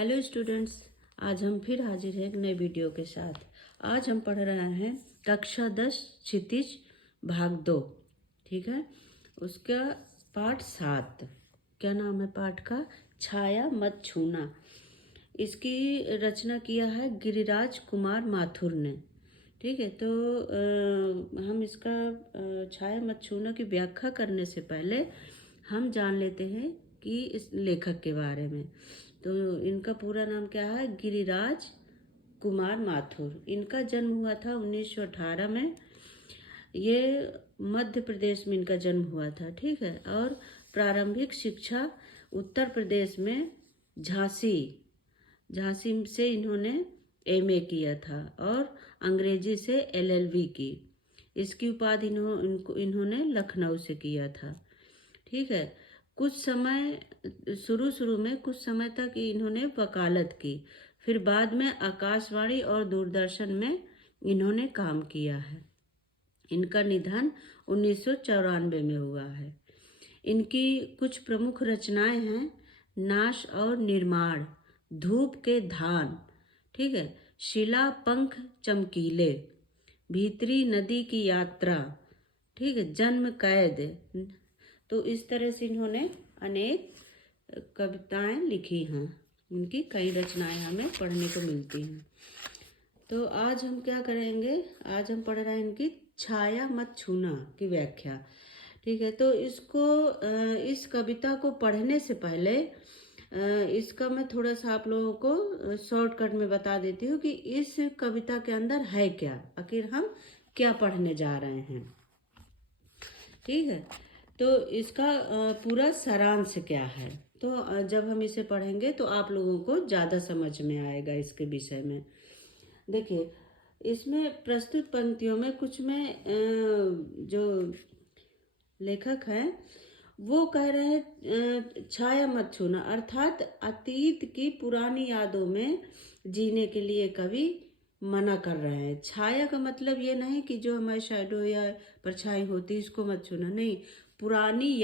Hello students, आज हम फिर हाजिर हैं एक नए वीडियो के साथ। आज हम पढ़ रहे हैं कक्षा 10 क्षितिज भाग 2। ठीक है, उसका पाठ 7। क्या नाम है पाठ का? छाया मत छूना। इसकी रचना किया है गिरिराज कुमार माथुर ने। ठीक है, तो हम इसका छाया मत छूना की व्याख्या करने से पहले हम जान लेते हैं कि इस लेखक के बारे में। तो इनका पूरा नाम क्या है? गिरिराज कुमार माथुर। इनका जन्म हुआ था 1918 में। ये मध्य प्रदेश में इनका जन्म हुआ था। ठीक है, और प्रारंभिक शिक्षा उत्तर प्रदेश में झांसी से इन्होंने एमए किया था और अंग्रेजी से एलएलबी की। इसकी उपाधि इन्होंने लखनऊ से किया था। ठीक है, कुछ समय शुरू में कुछ समय तक इन्होंने वकालत की, फिर बाद में आकाशवाणी और दूरदर्शन में इन्होंने काम किया है। इनका निधन 1994 में हुआ है। इनकी कुछ प्रमुख रचनाएं हैं नाश और निर्माण, धूप के धान, ठीक है, शिला पंख चमकीले, भीतरी नदी की यात्रा, ठीक है, जन्म कैद। तो इस तरह से इन्होंने अनेक कविताएं लिखी हैं। उनकी कई रचनाएं हमें पढ़ने को मिलती हैं। तो आज हम क्या करेंगे? आज हम पढ़ रहे हैं इनकी छाया मत छूना की व्याख्या। ठीक है, तो इस कविता को पढ़ने से पहले इसका मैं थोड़ा सा आप लोगों को शॉर्टकट में बता देती हूँ कि इस कविता के अंदर है क्या, आखिर हम क्या पढ़ने जा रहे हैं। ठीक है, तो इसका पूरा सारांश क्या है, तो जब हम इसे पढ़ेंगे तो आप लोगों को ज़्यादा समझ में आएगा इसके विषय में। देखिए, इसमें प्रस्तुत पंक्तियों में कुछ में जो लेखक हैं वो कह रहे हैं छाया मत छूना, अर्थात अतीत की पुरानी यादों में जीने के लिए कवि मना कर रहे हैं। छाया का मतलब ये नहीं कि जो हमारे शैडो या परछाई होती है इसको मत छूना, नहीं, पुरानी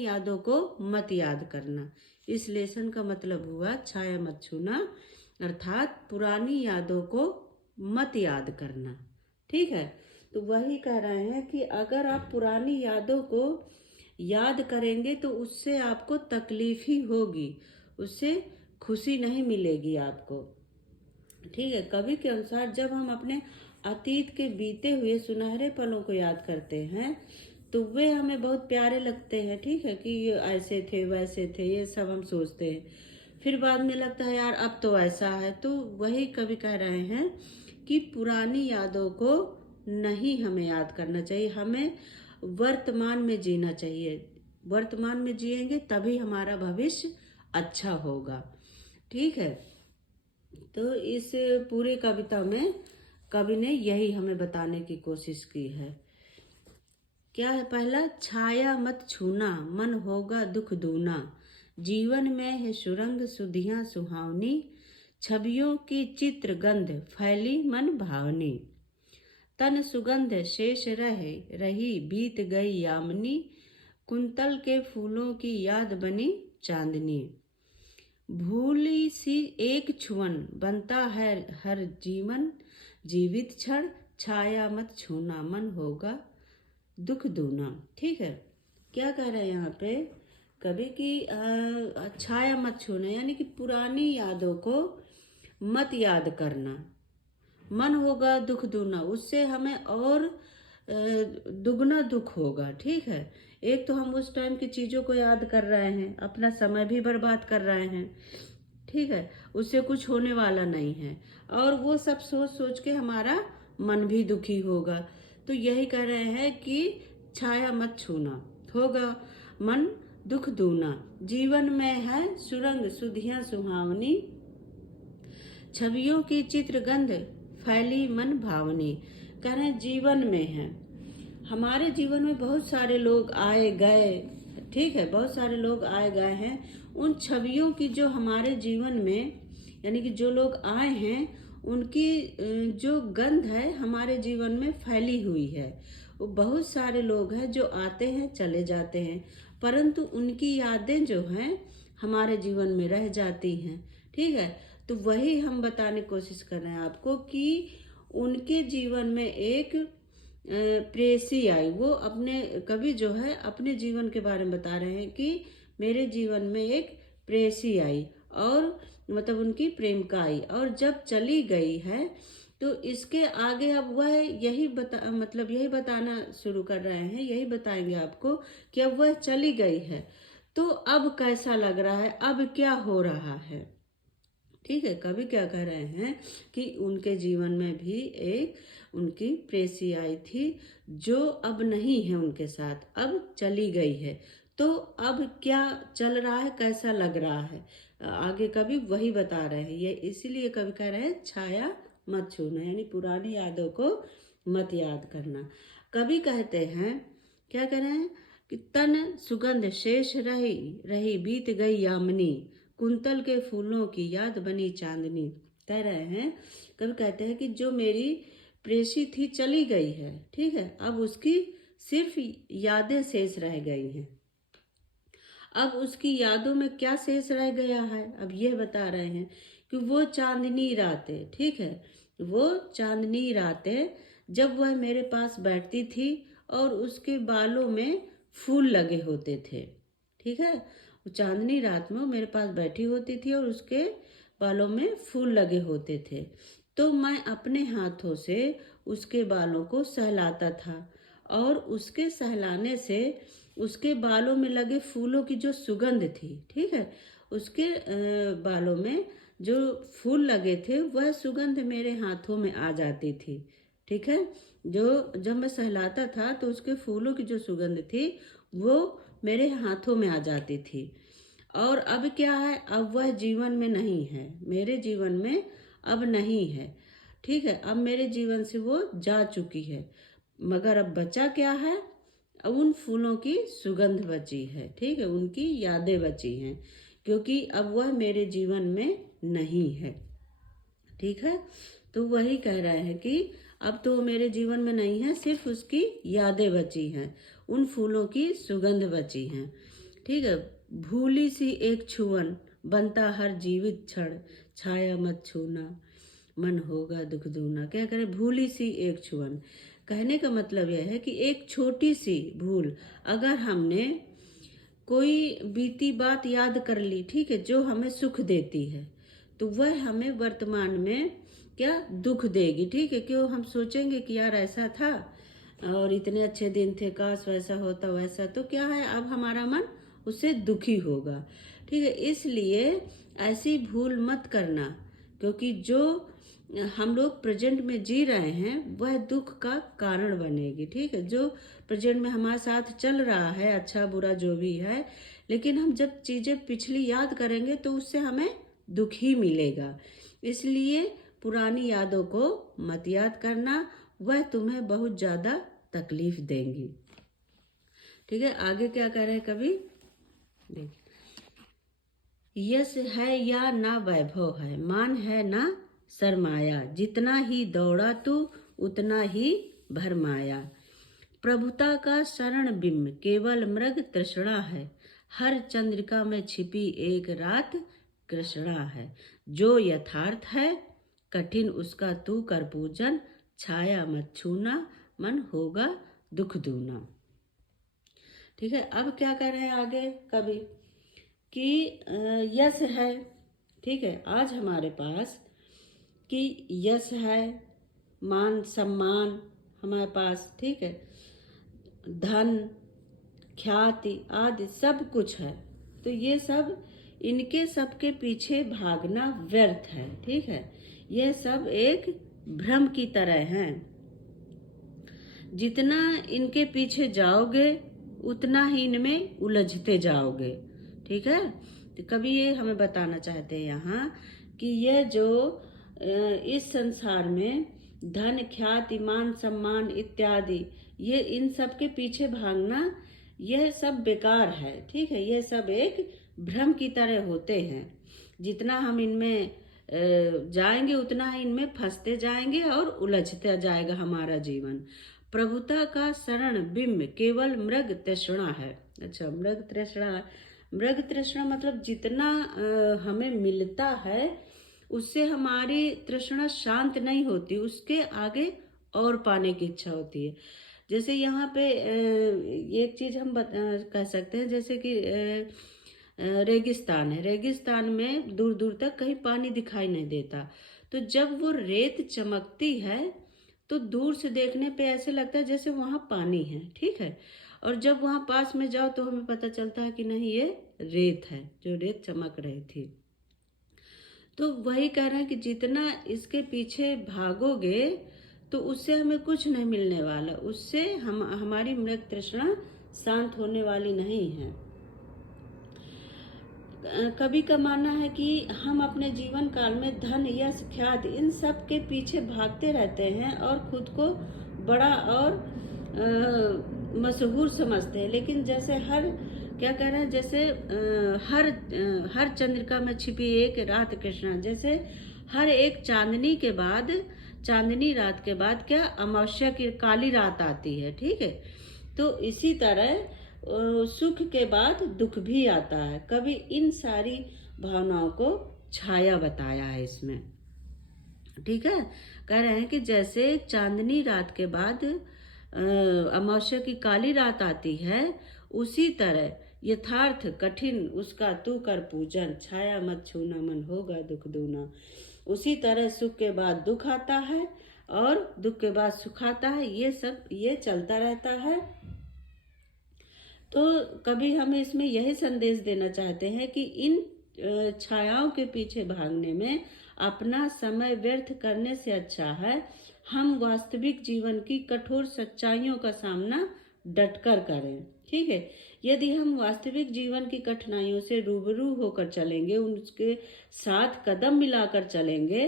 यादों को मत याद करना। इस लेसन का मतलब हुआ छाया मत छूना, अर्थात पुरानी यादों को मत याद करना। ठीक है, तो वही कह रहे हैं कि अगर आप पुरानी यादों को याद करेंगे तो उससे आपको तकलीफ ही होगी, उससे खुशी नहीं मिलेगी आपको। ठीक है, कवि के अनुसार जब हम अपने अतीत के बीते हुए सुनहरे पलों को याद करते हैं तो वे हमें बहुत प्यारे लगते हैं। ठीक है, कि ये ऐसे थे वैसे थे, ये सब हम सोचते हैं। फिर बाद में लगता है यार अब तो ऐसा है। तो वही कवि कह रहे हैं कि पुरानी यादों को नहीं हमें याद करना चाहिए, हमें वर्तमान में जीना चाहिए। वर्तमान में जिएंगे तभी हमारा भविष्य अच्छा होगा। ठीक है, तो इस पूरी कविता में कवि ने यही हमें बताने की कोशिश की है। क्या है? पहला, छाया मत छूना, मन होगा दुख दूना, जीवन में है सुरंग सुधियां सुहावनी, छवियों की चित्र गंध फैली मन भावनी, तन सुगंध शेष रही बीत गई यामनी, कुंतल के फूलों की याद बनी चांदनी, भूली सी एक छुअन बनता है हर जीवित क्षण, छाया मत छूना, मन होगा दुख दूना। ठीक है, क्या कह रहे हैं यहाँ पे कवि की छाया मत छूना, यानी कि पुरानी यादों को मत याद करना, मन होगा दुख दूना, उससे हमें और दुगना दुख होगा। ठीक है, एक तो हम उस टाइम की चीज़ों को याद कर रहे हैं, अपना समय भी बर्बाद कर रहे हैं। ठीक है, उससे कुछ होने वाला नहीं है, और वो सब सोच सोच के हमारा मन भी दुखी होगा। तो यही कह रहे हैं कि छाया मत छूना, होगा मन दुख दूना, जीवन में है सुरंग सुधियां सुहावनी, छवियों की चित्रगंध फैली मन भावनी। कह रहे हैं जीवन में है, हमारे जीवन में बहुत सारे लोग आए गए। ठीक है, बहुत सारे लोग आए गए हैं। उन छवियों की जो हमारे जीवन में, यानी कि जो लोग आए हैं उनकी जो गंध है हमारे जीवन में फैली हुई है। वो बहुत सारे लोग हैं जो आते हैं चले जाते हैं, परंतु उनकी यादें जो हैं हमारे जीवन में रह जाती हैं। ठीक है, तो वही हम बताने की कोशिश कर रहे हैं आपको कि उनके जीवन में एक प्रेयसी आई। वो अपने कवि जो है अपने जीवन के बारे में बता रहे हैं कि मेरे जीवन में एक प्रेयसी आई और मतलब उनकी प्रेमिका आई, और जब चली गई है तो इसके आगे अब वह यही बताना शुरू कर रहे हैं, यही बताएंगे आपको कि अब वह चली गई है तो अब कैसा लग रहा है, अब क्या हो रहा है। ठीक है, कवि क्या कह रहे हैं कि उनके जीवन में भी एक उनकी प्रेयसी आई थी जो अब नहीं है उनके साथ, अब चली गई है। तो अब क्या चल रहा है, कैसा लग रहा है, आगे कवि वही बता रहे हैं। ये इसीलिए कवि कह रहे हैं छाया मत छूना, यानी पुरानी यादों को मत याद करना। कवि कहते हैं, क्या कह रहे हैं कि तन सुगंध शेष रही रही बीत गई यामिनी, कुंतल के फूलों की याद बनी चांदनी। कह रहे हैं, कभी कहते हैं कि जो मेरी प्रेयसी थी चली गई है, ठीक है, अब उसकी सिर्फ यादें शेष रह गई हैं। अब उसकी यादों में क्या शेष रह गया है, अब यह बता रहे हैं कि वो चांदनी रातें, ठीक है, वो चांदनी रातें जब वह मेरे पास बैठती थी और उसके बालों में फूल लगे होते थे। ठीक है, वो चांदनी रात में वो मेरे पास बैठी होती थी और उसके बालों में फूल लगे होते थे, तो मैं अपने हाथों से उसके बालों को सहलाता था और उसके सहलाने से उसके बालों में लगे फूलों की जो सुगंध थी, ठीक है, उसके बालों में जो फूल लगे थे वह सुगंध मेरे हाथों में आ जाती थी। ठीक है, जो जब मैं सहलाता था तो उसके फूलों की जो सुगंध थी वो मेरे हाथों में आ जाती थी। और अब क्या है, अब वह जीवन में नहीं है, मेरे जीवन में अब नहीं है। ठीक है, अब मेरे जीवन से वो जा चुकी है, मगर अब बचा क्या है, अब उन फूलों की सुगंध बची है। ठीक है, उनकी यादें बची हैं, क्योंकि अब वह मेरे जीवन में नहीं है। ठीक है, तो वही कह रहे हैं कि अब तो वो मेरे जीवन में नहीं है, सिर्फ उसकी यादें बची हैं, उन फूलों की सुगंध बची हैं। ठीक है, भूली सी एक छुअन बनता हर जीवित क्षण, छाया मत छूना मन होगा दुख दूना। क्या करें, भूली सी एक छुअन, कहने का मतलब यह है कि एक छोटी सी भूल, अगर हमने कोई बीती बात याद कर ली, ठीक है, जो हमें सुख देती है, तो वह हमें वर्तमान में क्या दुख देगी। ठीक है, क्यों, हम सोचेंगे कि यार ऐसा था और इतने अच्छे दिन थे, काश वैसा होता वैसा, तो क्या है, अब हमारा मन उससे दुखी होगा। ठीक है, इसलिए ऐसी भूल मत करना, क्योंकि जो हम लोग प्रेजेंट में जी रहे हैं वह दुख का कारण बनेगी। ठीक है, जो प्रेजेंट में हमारे साथ चल रहा है, अच्छा बुरा जो भी है, लेकिन हम जब चीज़ें पिछली याद करेंगे तो उससे हमें दुख ही मिलेगा। इसलिए पुरानी यादों को मत याद करना, वह तुम्हें बहुत ज़्यादा तकलीफ देंगी। ठीक है, आगे क्या कह रहे हैं कवि, देखिए, यश है या ना वैभव है, मान है ना सरमाया, जितना ही दौड़ा तू उतना ही भरमाया। प्रभुता का शरण बिंब केवल मृग तृष्णा है, हर चंद्रिका में छिपी एक रात कृष्णा है। जो यथार्थ है कठिन उसका तू कर पूजन, छाया मत छूना मन होगा दुख दूना। ठीक है, अब क्या कह रहे हैं आगे कवि कि यश है, ठीक है, आज हमारे पास कि यश है, मान सम्मान हमारे पास, ठीक है, धन ख्याति आदि सब कुछ है, तो ये सब, इनके सब के पीछे भागना व्यर्थ है। ठीक है, ये सब एक भ्रम की तरह हैं, जितना इनके पीछे जाओगे उतना ही इनमें उलझते जाओगे। ठीक है, तो कभी ये हमें बताना चाहते हैं यहाँ कि यह जो इस संसार में धन ख्याति मान सम्मान इत्यादि, ये इन सब के पीछे भागना यह सब बेकार है। ठीक है, यह सब एक भ्रम की तरह होते हैं, जितना हम इनमें जाएंगे उतना ही इनमें फंसते जाएंगे और उलझता जाएगा हमारा जीवन। प्रभुता का शरण बिंब केवल मृग तृष्णा है। अच्छा, मृग तृष्णा मृग तृष्णा मतलब जितना हमें मिलता है उससे हमारी तृष्णा शांत नहीं होती, उसके आगे और पाने की इच्छा होती है। जैसे यहाँ पे एक चीज हम कह सकते हैं, जैसे कि रेगिस्तान है, रेगिस्तान में दूर दूर तक कहीं पानी दिखाई नहीं देता, तो जब वो रेत चमकती है तो दूर से देखने पे ऐसे लगता है जैसे वहां पानी है, ठीक है। और जब वहां पास में जाओ तो हमें पता चलता है कि नहीं, ये रेत है, जो रेत चमक रही थी। तो वही कह रहे हैं कि जितना इसके पीछे भागोगे तो उससे हमें कुछ नहीं मिलने वाला, उससे हमारी मृग तृष्णा शांत होने वाली नहीं है। कवि का मानना है कि हम अपने जीवन काल में धन, यश, ख्याति इन सब के पीछे भागते रहते हैं और खुद को बड़ा और मशहूर समझते हैं, लेकिन जैसे क्या कह रहे हैं, जैसे हर चंद्रिका में छिपी एक रात कृष्णा, जैसे हर एक चांदनी रात के बाद क्या अमावस्या की काली रात आती है, ठीक है। तो इसी तरह सुख के बाद दुख भी आता है। कभी इन सारी भावनाओं को छाया बताया है इसमें, ठीक है। कह रहे हैं कि जैसे चांदनी रात के बाद अमावस्या की काली रात आती है, उसी तरह यथार्थ कठिन उसका तू कर पूजन, छाया मत छूना मन होगा दुख दूना। उसी तरह सुख के बाद दुख आता है और दुख के बाद सुख आता है, ये चलता रहता है। तो कभी हम इसमें यही संदेश देना चाहते हैं कि इन छायाओं के पीछे भागने में अपना समय व्यर्थ करने से अच्छा है हम वास्तविक जीवन की कठोर सच्चाइयों का सामना डटकर करें, ठीक है। यदि हम वास्तविक जीवन की कठिनाइयों से रूबरू होकर चलेंगे, उनके साथ कदम मिलाकर चलेंगे,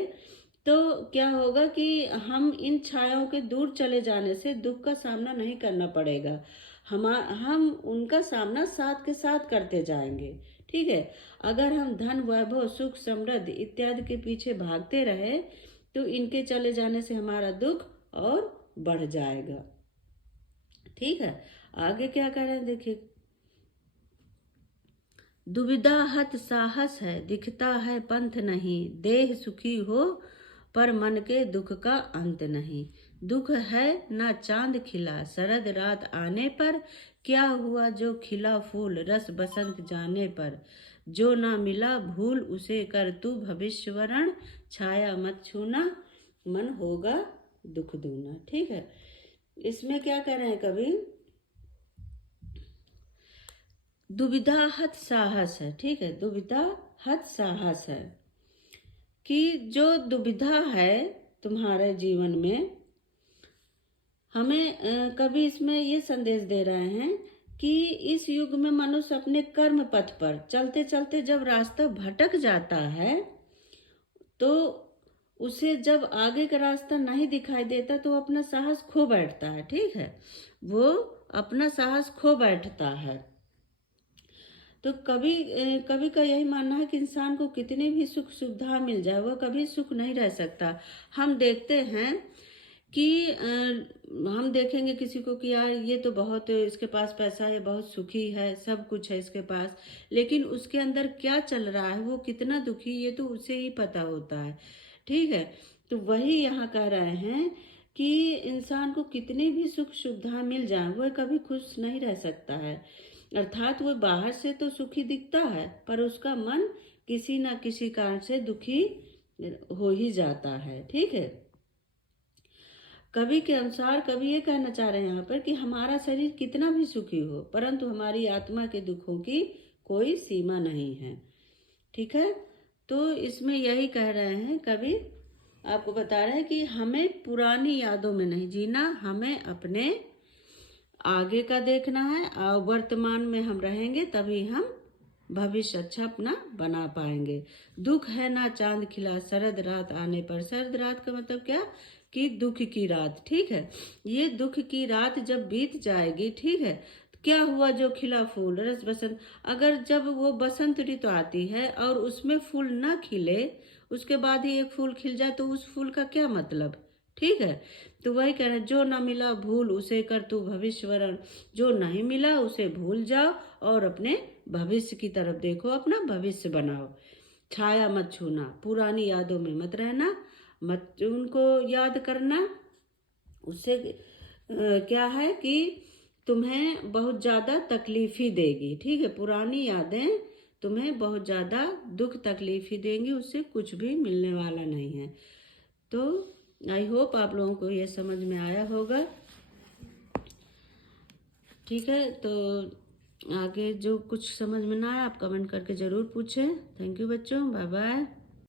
तो क्या होगा कि हम इन छायाओं के दूर चले जाने से दुख का सामना नहीं करना पड़ेगा, हम उनका सामना साथ के साथ करते जाएंगे, ठीक है। अगर हम धन, वैभव, सुख, समृद्धि इत्यादि के पीछे भागते रहे तो इनके चले जाने से हमारा दुख और बढ़ जाएगा, ठीक है। आगे क्या कह रहे हैं देखिए, दुविधा हत साहस है, दिखता है पंथ नहीं, देह सुखी हो पर मन के दुख का अंत नहीं। दुख है ना चांद खिला शरद रात आने पर, क्या हुआ जो खिला फूल रस बसंत जाने पर। जो ना मिला भूल उसे कर तू भविष्यवरण, छाया मत छूना मन होगा दुख दूना, ठीक है। इसमें क्या कह रहे हैं कवि, दुविधा हत साहस है, ठीक है। दुविधा हत साहस है कि जो दुविधा है तुम्हारे जीवन में, हमें कभी इसमें ये संदेश दे रहे हैं कि इस युग में मनुष्य अपने कर्म पथ पर चलते चलते जब रास्ता भटक जाता है तो उसे जब आगे का रास्ता नहीं दिखाई देता तो अपना साहस खो बैठता है, ठीक है। वो अपना साहस खो बैठता है। तो कभी का यही मानना है कि इंसान को कितनी भी सुख सुविधा मिल जाए वह कभी सुख नहीं रह सकता। हम देखते हैं कि हम देखेंगे किसी को कि यार ये तो बहुत, इसके पास पैसा है, बहुत सुखी है, सब कुछ है इसके पास, लेकिन उसके अंदर क्या चल रहा है, वो कितना दुखी, ये तो उसे ही पता होता है, ठीक है। तो वही यहाँ कह रहे हैं कि इंसान को कितनी भी सुख सुविधा मिल जाए वह कभी खुश नहीं रह सकता है। अर्थात वो बाहर से तो सुखी दिखता है पर उसका मन किसी न किसी कारण से दुखी हो ही जाता है, ठीक है। कवि के अनुसार कवि ये कहना चाह रहे हैं यहाँ पर कि हमारा शरीर कितना भी सुखी हो परंतु हमारी आत्मा के दुखों की कोई सीमा नहीं है, ठीक है। तो इसमें यही कह रहे हैं कवि, आपको बता रहे हैं कि हमें पुरानी यादों में नहीं जीना, हमें अपने आगे का देखना है और वर्तमान में हम रहेंगे तभी हम भविष्य अच्छा अपना बना पाएंगे। दुख है ना चांद खिला शरद रात आने पर, शरद रात का मतलब क्या कि दुख की रात, ठीक है। ये दुख की रात जब बीत जाएगी, ठीक है, तो क्या हुआ जो खिला फूल रस बसंत, अगर जब वो बसंत ऋतु आती है और उसमें फूल न खिले उसके बाद ही एक फूल खिल जाए तो उस फूल का क्या मतलब, ठीक है। तो वही कह रहे हैं, जो न मिला भूल उसे कर तू भविष्यवरण, जो नहीं मिला उसे भूल जाओ और अपने भविष्य की तरफ देखो, अपना भविष्य बनाओ। छाया मत छूना, पुरानी यादों में मत रहना, मत उनको याद करना। उससे क्या है कि तुम्हें बहुत ज़्यादा तकलीफ ही देगी। ठीक है, पुरानी यादें तुम्हें बहुत ज़्यादा दुख तकलीफ ही देंगी, उससे कुछ भी मिलने वाला नहीं है। तो आई होप आप लोगों को ये समझ में आया होगा। ठीक है, तो आगे जो कुछ समझ में ना आया आप कमेंट करके ज़रूर पूछें। थैंक यू बच्चों, बाय बाय।